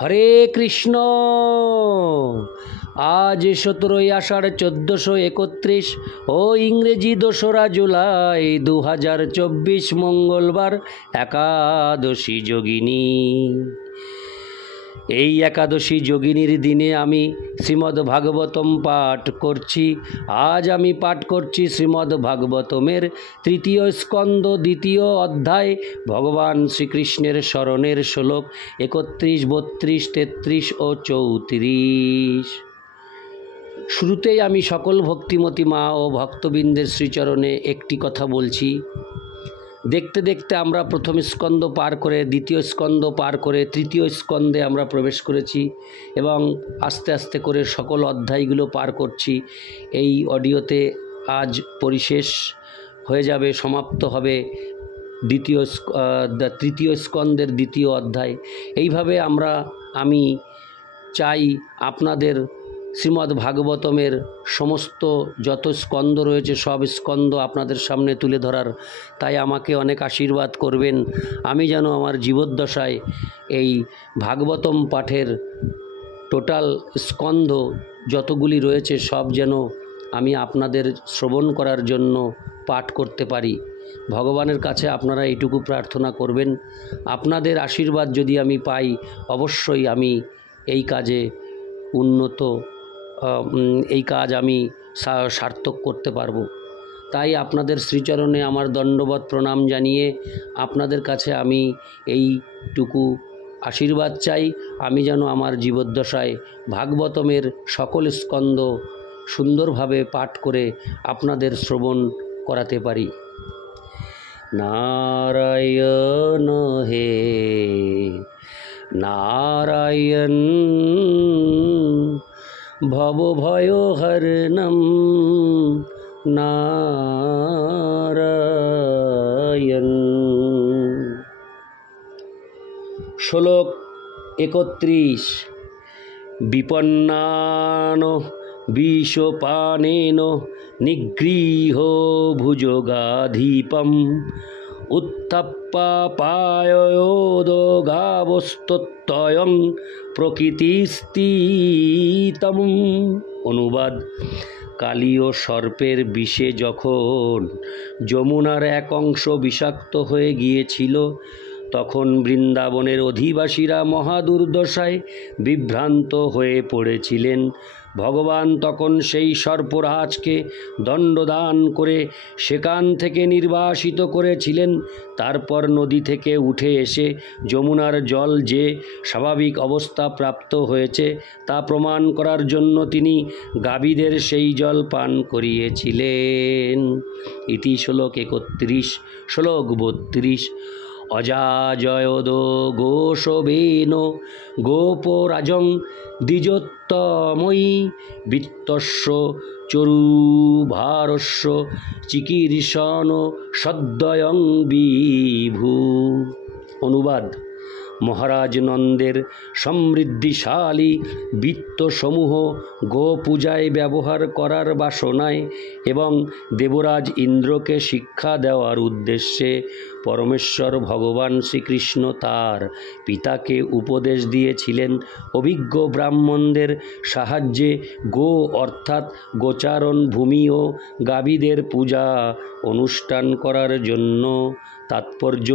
হরে কৃষ্ণ। আজ 17ই আষাঢ় 1431 ও ইংরেজি 2রা জুলাই 2024 মঙ্গলবার একাদশী যোগিনী। এই একাদশী যোগিনীর দিনে আমি শ্রীমদ্ ভাগবতম পাঠ করছি। আজ আমি পাঠ করছি শ্রীমদ্ ভাগবতমের 3য় স্কন্দ 2য় অধ্যায় ভগবান শ্রীকৃষ্ণের স্মরণের শ্লোক 31, 32, 33 ও 34। শুরুতেই আমি সকল ভক্তিমতী মা ও ভক্তবৃন্দের শ্রীচরণে একটি কথা বলছি। দেখতে দেখতে আমরা প্রথম স্কন্দ পার করে, দ্বিতীয় স্কন্দ পার করে, তৃতীয় স্কন্দে আমরা প্রবেশ করেছি এবং আস্তে আস্তে করে সকল অধ্যায়গুলো পার করছি। এই অডিওতে আজ পরিশেষ হয়ে যাবে, সমাপ্ত হবে তৃতীয় স্কন্দের 2য় অধ্যায়। এইভাবে আমি চাই আপনাদের শ্রীমদ্ ভাগবতমের সমস্ত যত স্কন্দ রয়েছে সব স্কন্দ আপনাদের সামনে তুলে ধরার। তাই আমাকে অনেক আশীর্বাদ করবেন, আমি যেন আমার জীবদ্দশায় এই ভাগবতম পাঠের টোটাল স্কন্দ যতগুলি রয়েছে সব যেন আমি আপনাদের শ্রবণ করার জন্য পাঠ করতে পারি। ভগবানের কাছে আপনারা এইটুকু প্রার্থনা করবেন। আপনাদের আশীর্বাদ যদি আমি পাই, অবশ্যই আমি এই কাজে এই কাজ আমি সার্থক করতে পারবো। তাই আপনাদের শ্রীচরণে আমার দণ্ডবৎ প্রণাম জানিয়ে আপনাদের কাছে আমি এইটুকু আশীর্বাদ চাই, আমি যেন আমার জীবদ্দশায় ভাগবতমের সকল স্কন্দ সুন্দরভাবে পাঠ করে আপনাদের শ্রবণ করাতে পারি। নারায়ণ হে নারায়ণ ভবভয়হরণম নারায়ণ। শ্লোক 31। বিপন্নান বিষপানেন নিগৃহ ভুজগাধিপম উত্থাপ্পাপায়োদগাবস্তত্যয়ং প্রকৃতিস্থিতম। অনুবাদ: কালীয় সর্পের বিষে যখন যমুনার এক অংশ বিষাক্ত হয়ে গিয়েছিল, তখন বৃন্দাবনের অধিবাসীরা মহাদুর্দশায় বিভ্রান্ত হয়ে পড়েছিলেন। ভগবান তখন সেই সর্পরাজকে দণ্ডদান করে সেখান থেকে নির্বাসিত করেছিলেন। তারপর নদী থেকে উঠে এসে যমুনার জল যে স্বাভাবিক অবস্থা প্রাপ্ত হয়েছে তা প্রমাণ করার জন্য তিনি গাভীদের সেই জল পান করিয়েছিলেন। ইতি শ্লোক 31। শ্লোক 32। অজাজয়দ গোশবেন গোপরাজং দ্বিজোত্তময়ী বিত্তস্য চরুভারস্য চিকীর্ষণ সদ্বয়ং বিভু। অনুবাদ: মহারাজ নন্দের সমৃদ্ধিশালী বিত্তসমূহ গোপূজায় ব্যবহার করার বাসনায় এবং দেবরাজ ইন্দ্রকে শিক্ষা দেওয়ার উদ্দেশ্যে পরমেশ্বর ভগবান শ্রীকৃষ্ণ তার পিতাকে উপদেশ দিয়েছিলেন অভিজ্ঞ ব্রাহ্মণদের সাহায্যে গো অর্থাৎ গোচারণ ভূমি ও গাভীদের পূজা অনুষ্ঠান করার জন্য। তাৎপর্য: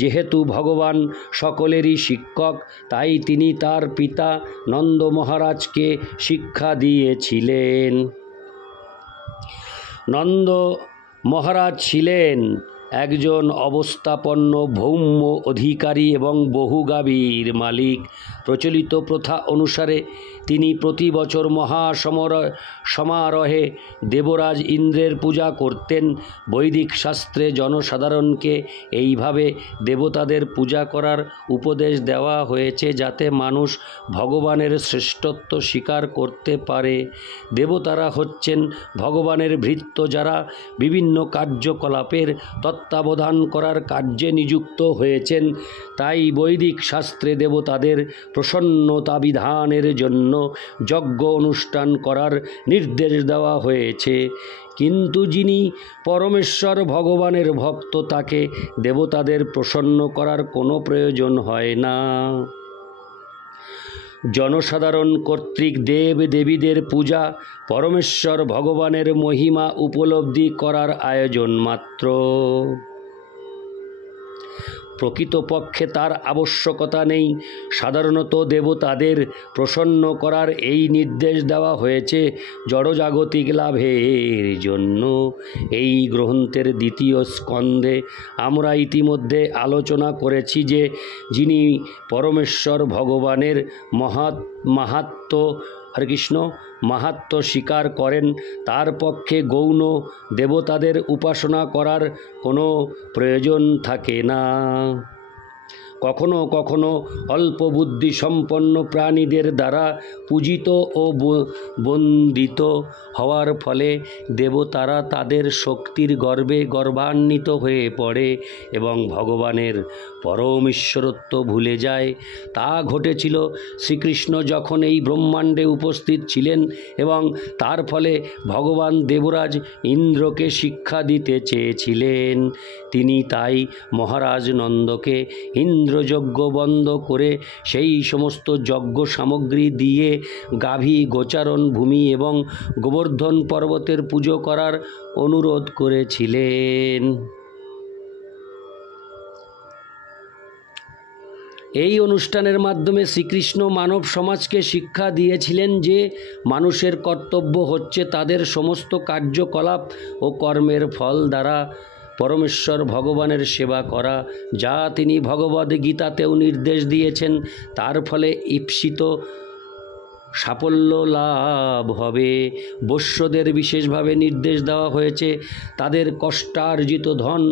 যেহেতু ভগবান সকলেরই শিক্ষক, তাই তিনি তার পিতা নন্দ মহারাজকে শিক্ষা দিয়েছিলেন। নন্দ মহারাজ ছিলেন একজন অবস্থাপন্ন ভৌম্য অধিকারী এবং বহু গাভীর মালিক। প্রচলিত প্রথা অনুসারে তিনি প্রতি বছর সমারোহে দেবরাজ ইন্দ্রের পূজা করতেন। বৈদিক শাস্ত্রে জনসাধারণকে এইভাবে দেবতাদের পূজা করার উপদেশ দেওয়া হয়েছে যাতে মানুষ ভগবানের শ্রেষ্ঠত্ব স্বীকার করতে পারে। দেবতারা হচ্ছেন ভগবানের ভৃত্য, যারা বিভিন্ন কার্যকলাপের তত্ত্বাবধান করার কার্যে নিযুক্ত হয়েছেন। তাই বৈদিক শাস্ত্রে দেবতাদের প্রসন্নতা বিধানের জন্য যজ্ঞ অনুষ্ঠান করার নির্দেশ দেওয়া হয়েছে। কিন্তু যিনি পরমেশ্বর ভগবানের ভক্ত, তাকে দেবতাদের প্রসন্ন করার কোনো প্রয়োজন হয় না। জনসাধারণ কর্তৃক দেব দেবীদের পূজা পরমেশ্বর ভগবানের মহিমা উপলব্ধি করার আয়োজন মাত্র। প্রকৃতপক্ষে তার আবশ্যকতা নেই। সাধারণত দেবতাদের প্রসন্ন করার এই নির্দেশ দেওয়া হয়েছে জড়জাগতিক লাভের জন্য। এই গ্রন্থের দ্বিতীয় স্কন্ধে আমরা ইতিমধ্যে আলোচনা করেছি যে যিনি পরমেশ্বর ভগবানের মাহাত্ম্য হরে কৃষ্ণ মাহাত্ম্য স্বীকার করেন তার পক্ষে গৌণ দেবতাদের উপাসনা করার কোনো প্রয়োজন থাকে না। কখনো কখনো অল্প বুদ্ধি সম্পন্ন প্রাণীদের দ্বারা পূজিত ও বন্দিত হওয়ার ফলে দেবতারা তাদের শক্তির গর্বে গর্বান্বিত হয়ে পড়ে এবং ভগবানের পরম ঈশ্বরত্ব ভুলে যায়। তা ঘটেছিল শ্রীকৃষ্ণ যখন এই ব্রহ্মাণ্ডে উপস্থিত ছিলেন এবং তার ফলে ভগবান দেবরাজ ইন্দ্রকে শিক্ষা দিতে চেয়েছিলেন। তিনি তাই মহারাজ নন্দকে ইন্দ্রযজ্ঞ বন্ধ করে সেই সমস্ত যজ্ঞ সামগ্রী দিয়ে গাভী গোচারণ ভূমি এবং গোবর্ধন পর্বতের পুজো করার অনুরোধ করেছিলেন। এই অনুষ্ঠানের মাধ্যমে শ্রীকৃষ্ণ মানব সমাজকে শিক্ষা দিয়েছিলেন যে মানুষের কর্তব্য হচ্ছে তাদের সমস্ত কার্যকলাপ ও কর্মের ফল দ্বারা পরমেশ্বর ভগবানের সেবা করা, যা তিনি ভগবদ্গীতাতেও নির্দেশ দিয়েছেন। তার ফলে ঈপ্সিত সাফল্য লাভ হবে। বৈশ্যদের বিশেষভাবে নির্দেশ দেওয়া হয়েছে তাদের কষ্টার্জিত ধন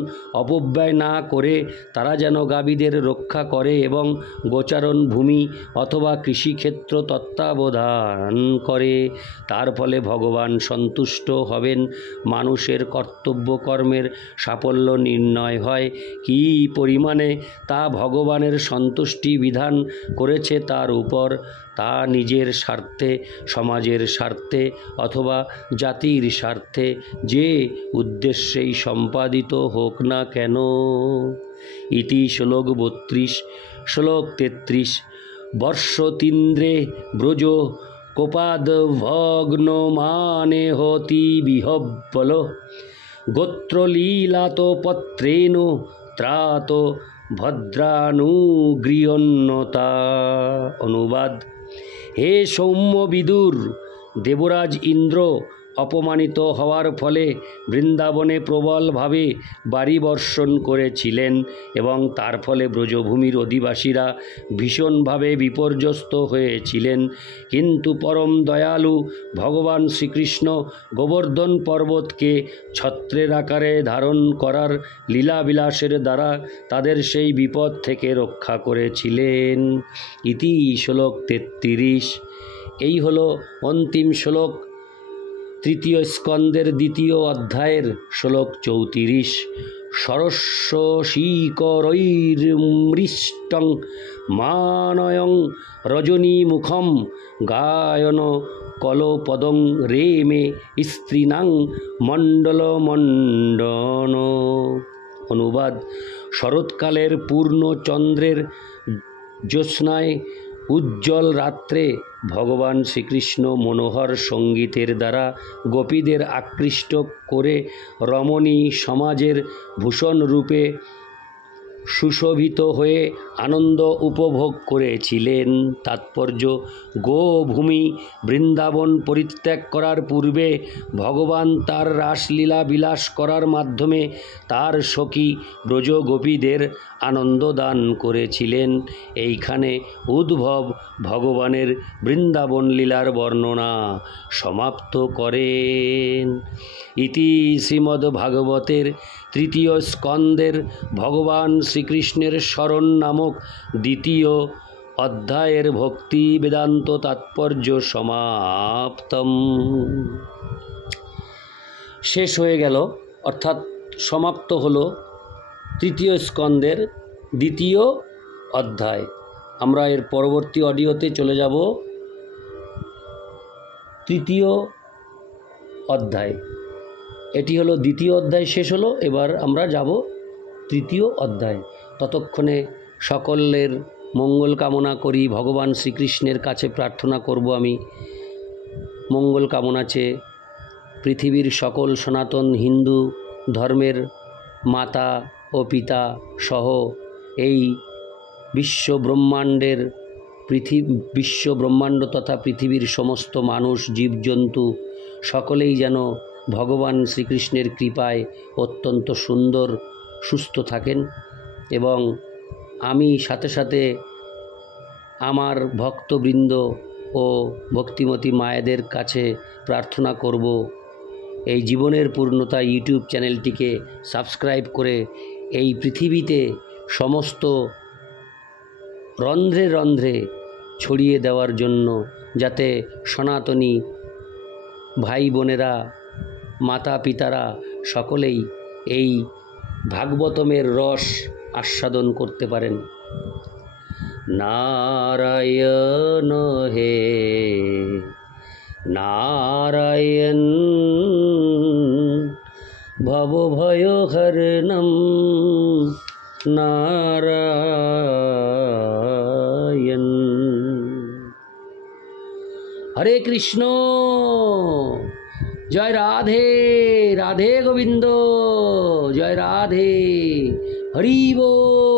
অপব্যয় না করে তারা যেন গাভীদের রক্ষা করে এবং গোচারণ ভূমি অথবা কৃষিক্ষেত্র তত্ত্বাবধান করে। তার ফলে ভগবান সন্তুষ্ট হবেন। মানুষের কর্তব্য কর্মের সাফল্য নির্ণয় হয় কী পরিমাণে তা ভগবানের সন্তুষ্টি বিধান করেছে তার উপর। তা নিজের স্বার্থে, সমাজের স্বার্থে অথবা জাতির স্বার্থে যে উদ্দেশ্যেই সম্পাদিত হোক না কেন। ইতি শ্লোক 32। শ্লোক 33। বর্ষতীন্দ্রে ব্রজ কোপাদ ভগ্ন মানে হতি বিহব্বল গোত্রলীলাত পত্রেণ ত্রাত ভদ্রানুগৃহণ্যতা। অনুবাদ: হে সৌম্য বিদুর, দেবরাজ ইন্দ্র অপমানিত হওয়ার ফলে বৃন্দাবনে প্রবলভাবে বাড়ি বর্ষণ করেছিলেন এবং তার ফলে ব্রজভূমির অধিবাসীরা ভীষণভাবে বিপর্যস্ত হয়েছিলেন। কিন্তু পরম দয়ালু ভগবান শ্রীকৃষ্ণ গোবর্ধন পর্বতকে ছত্রের আকারে ধারণ করার লীলাবিলাসের দ্বারা তাদের সেই বিপদ থেকে রক্ষা করেছিলেন। ইতি শ্লোক 33। এই হলো অন্তিম শ্লোক তৃতীয় স্কন্দের দ্বিতীয় অধ্যায়ের শ্লোক 34। সরস্ব শিকরৈর্মৃষ্টং মানয়ং রজনীমুখম গায়ন কলপদং রেমে স্ত্রীণাং মণ্ডলমণ্ডন। অনুবাদ: শরৎকালের পূর্ণ চন্দ্রের জ্যোৎস্নায় উজ্জ্বল রাত্রে ভগবান শ্রীকৃষ্ণ মনোহর সঙ্গীতের দ্বারা গোপীদের আকৃষ্ট করে রমণী সমাজের ভূষণ রূপে সুশোভিত হয়ে আনন্দ উপভোগ করেছিলেন। তাৎপর্য: গোভূমি বৃন্দাবন পরিত্যাগ করার পূর্বে ভগবান তার রাসলীলা বিলাস করার মাধ্যমে তার সখী ব্রজগোপীদের আনন্দ দান করেছিলেন। এইখানে উদ্ভব ভগবানের বৃন্দাবন লীলার বর্ণনা সমাপ্ত করেন। ইতি শ্রীমদ্ভাগবতের তৃতীয় স্কন্দের ভগবান শ্রীকৃষ্ণের স্মরণ নামক দ্বিতীয় অধ্যায়ের ভক্তি বেদান্ত তাৎপর্য সমাপ্তম। শেষ হয়ে গেল, অর্থাৎ সমাপ্ত হলো তৃতীয় স্কন্দের দ্বিতীয় অধ্যায়। আমরা এর পরবর্তী অডিওতে চলে যাব তৃতীয় অধ্যায়। এটি হলো দ্বিতীয় অধ্যায় শেষ হলো, এবার আমরা যাব তৃতীয় অধ্যায়। ততক্ষণে সকলের মঙ্গল কামনা করি, ভগবান শ্রীকৃষ্ণের কাছে প্রার্থনা করব আমি মঙ্গল কামনা চেয়ে পৃথিবীর সকল সনাতন হিন্দু ধর্মের মাতা ও পিতা সহ এই বিশ্ব ব্রহ্মাণ্ড তথা পৃথিবীর সমস্ত মানুষ জীবজন্তু সকলেই যেন ভগবান শ্রীকৃষ্ণের কৃপায় অত্যন্ত সুন্দর সুস্থ থাকেন। এবং আমি সাথে সাথে আমার ভক্তবৃন্দ ও ভক্তিমতী মায়েদের কাছে প্রার্থনা করব এই জীবনের পূর্ণতা ইউটিউব চ্যানেলটিকে সাবস্ক্রাইব করে এই পৃথিবীতে সমস্ত রন্ধ্রে রন্ধ্রে ছড়িয়ে দেওয়ার জন্য, যাতে সনাতনী ভাই বোনেরা মাতা পিতারা সকলেই এই ভাগবতমের রস আস্বাদন করতে পারেন। নারায়ণ হে নারায়ণ ভবভয়হরণম নারায়ণ। হরে কৃষ্ণ, জয় রাধে রাধে গোবিন্দ, জয় রাধে, হরি বল।